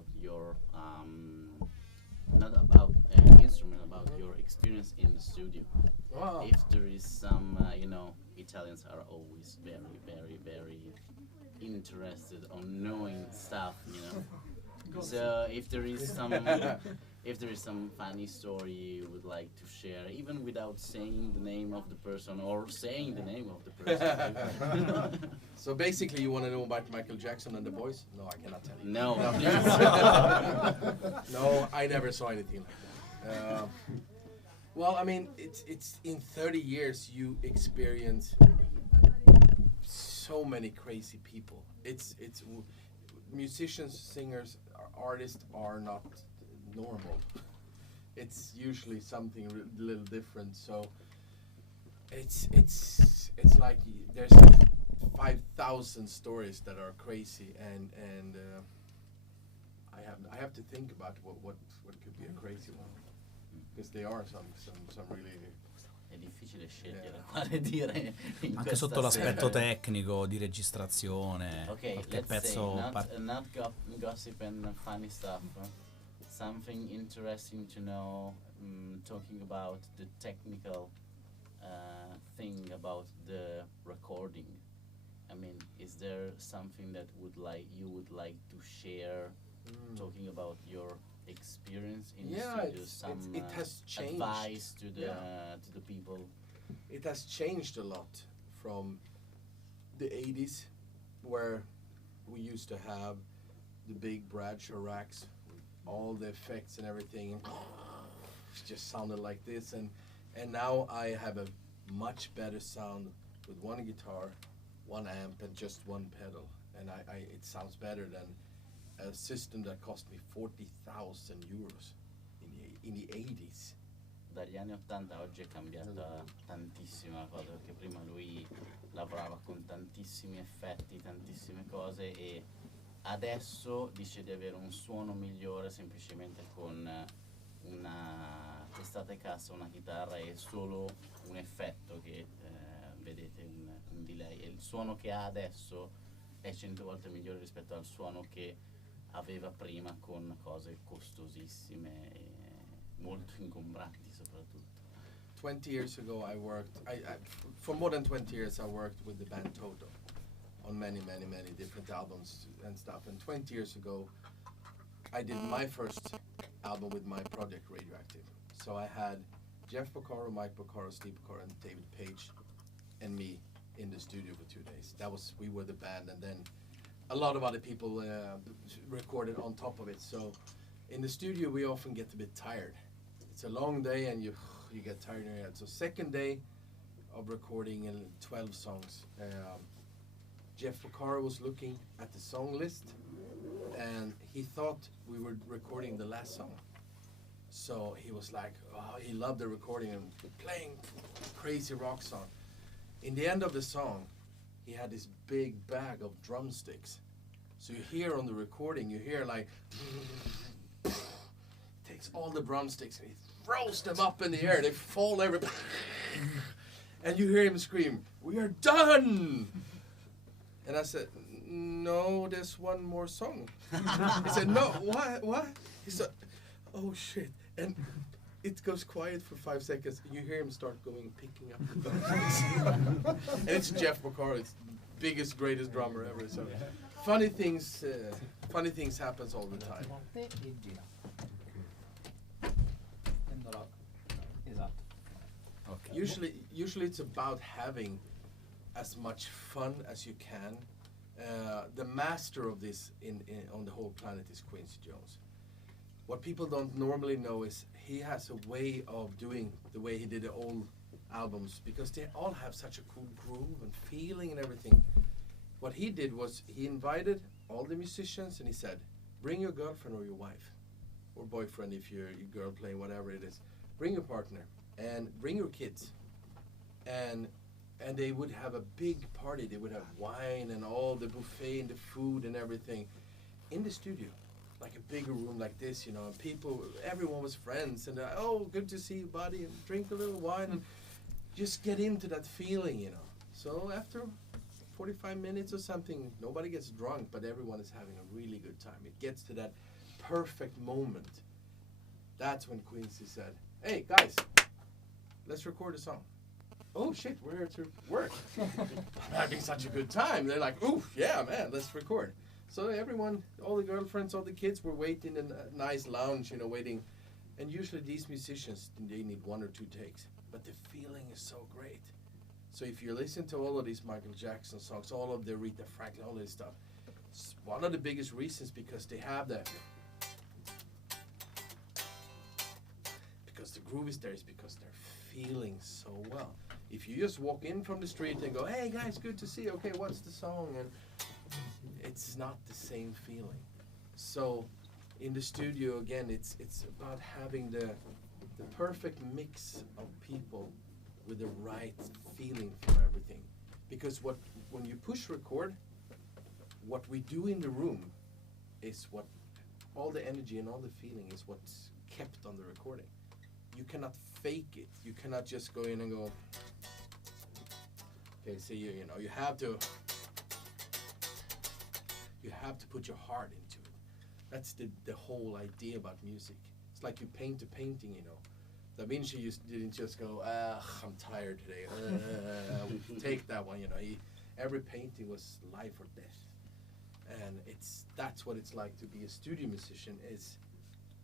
about your not about an instrument, about your experience in the studio. Wow. If there is some, Italians are always very, very, very interested on knowing stuff, So if there is some, if there is some funny story you would like to share, even without saying the name of the person or saying the name of the person. So basically, you want to know about Michael Jackson and the Boys? No, I cannot tell you. No. No, I never saw anything like that. Well, I mean, it's in 30 years you experience so many crazy people. It's musicians, singers, artists are not normal. It's usually something a little different. So it's like there's 5,000 stories that are crazy, and I have to think about what could be a crazy one, because there are some really. È difficile scegliere quale dire in Anche questa sotto l'aspetto sede. tecnico, di registrazione, Okay, qualche let's say pezzo not gossip and funny stuff. Something interesting to know, talking about the technical thing about the recording. I mean, is there something that you would like to share, talking about your experience in the studio? Some it has changed. advice to the people. It has changed a lot from the 80s, where we used to have the big Bradshaw racks, with all the effects and everything. It just sounded like this, and now I have a much better sound with one guitar, one amp, and just one pedal, and it sounds better than a system that cost me 40,000 euros in the 80s. Dagli anni 80 oggi è cambiata tantissima cosa, perché prima lui lavorava con tantissimi effetti, tantissime cose, e adesso dice di avere un suono migliore semplicemente con una testata e cassa, una chitarra e solo un effetto che vedete, un delay, e il suono che ha adesso è 100 volte migliore rispetto al suono che aveva prima, con cose costosissime e molto ingombranti soprattutto. 20 years ago I worked, for more than 20 years I worked with the band Toto on many different albums and stuff, and 20 years ago I did my first album with my project Radioactive. So I had Jeff Porcaro, Mike Porcaro, Steve Porcaro, and David Page and me in the studio for 2 days. We were the band, and then a lot of other people recorded on top of it. So in the studio we often get a bit tired. It's a long day and you get tired in your head. So second day of recording 12 songs, Jeff Porcaro was looking at the song list and he thought we were recording the last song. So he was like, oh, he loved the recording and playing crazy rock song. In the end of the song, he had this big bag of drumsticks. So you hear on the recording, you hear like, takes all the drumsticks and he throws them up in the air. They fall everywhere. And you hear him scream, "We are done!" And I said, "No, there's one more song." He said, "No, what? He said, "Oh shit." And it goes quiet for 5 seconds. You hear him start picking up the drumsticks. And it's Jeff Porcaro. It's the biggest, greatest drummer ever. So funny things happens all the time. Okay. Usually it's about having as much fun as you can. The master of this on the whole planet is Quincy Jones. What people don't normally know is he has a way of doing the way he did the old albums, because they all have such a cool groove and feeling and everything. What he did was he invited all the musicians and he said, bring your girlfriend or your wife or boyfriend if you're a girl playing whatever it is. Bring your partner and bring your kids. And they would have a big party. They would have wine and all the buffet and the food and everything in the studio. Like a bigger room like this, you know, and people, everyone was friends, and oh, good to see you, buddy, and drink a little wine, and just get into that feeling, you know. So after 45 minutes or something, nobody gets drunk, but everyone is having a really good time. It gets to that perfect moment. That's when Quincy said, "Hey guys, let's record a song." Oh shit, we're here to work. I'm having such a good time. They're like, "Ooh, yeah, man, let's record." So everyone, all the girlfriends, all the kids were waiting in a nice lounge, waiting. And usually these musicians, they need 1 or 2 takes. But the feeling is so great. So if you listen to all of these Michael Jackson songs, all of the Aretha Franklin, all this stuff, one of the biggest reasons because they have that. Because the groove is there is because they're feeling so well. If you just walk in from the street and go, "Hey guys, good to see you. Okay, what's the song?" And it's not the same feeling. So in the studio again, it's about having the perfect mix of people with the right feeling for everything. Because when you push record, what we do in the room is what all the energy and all the feeling is what's kept on the recording. You cannot fake it. You cannot just go in and go, okay, so you have to put your heart into it. That's the whole idea about music. It's like you paint a painting, Da Vinci didn't just go, I'm tired today. Take that one, every painting was life or death. And that's what it's like to be a studio musician. Is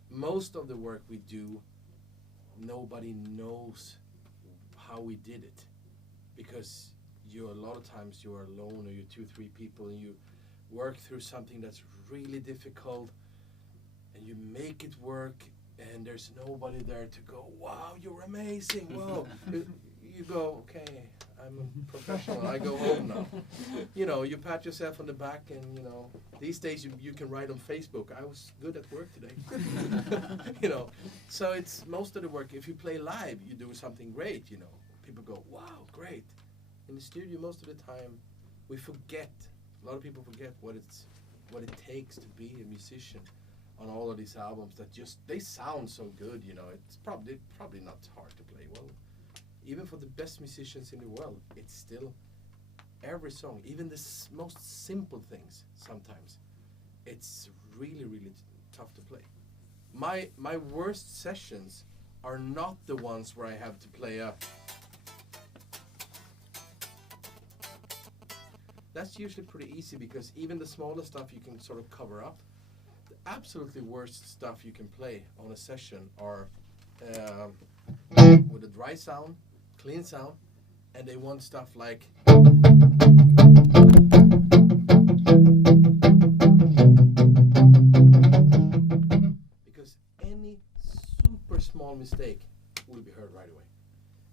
most of the work we do, nobody knows how we did it, because a lot of times you are alone, or you're 2-3 people, and you work through something that's really difficult, and you make it work, and there's nobody there to go, "Wow, you're amazing, wow." You go, "Okay, I'm a professional, I go home now." You pat yourself on the back, and these days you can write on Facebook, "I was good at work today." So it's most of the work. If you play live, you do something great, people go, "Wow, great." In the studio, most of the time, we forget. A lot of people forget what it takes to be a musician on all of these albums that they sound so good, It's probably not hard to play well. Even for the best musicians in the world, it's still every song, even the most simple things sometimes, it's really, really tough to play. My worst sessions are not the ones where I have to play a... That's usually pretty easy, because even the smallest stuff you can sort of cover up. The absolutely worst stuff you can play on a session are with a dry sound, clean sound, and they want stuff like... Because any super small mistake will be heard right away.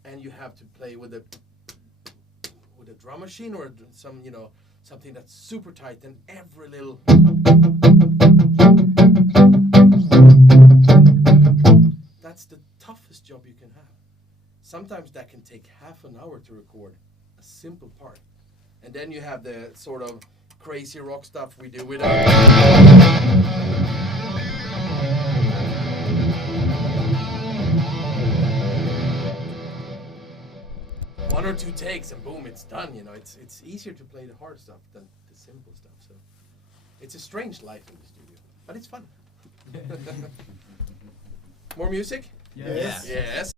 And you have to play with a drum machine, or some, something that's super tight, and every little... That's the toughest job you can have. Sometimes that can take half an hour to record a simple part. And then you have the sort of crazy rock stuff we do with one or 2 takes and boom, it's done. It's easier to play the hard stuff than the simple stuff. So it's a strange life in the studio, but it's fun. More music? Yes. Yes.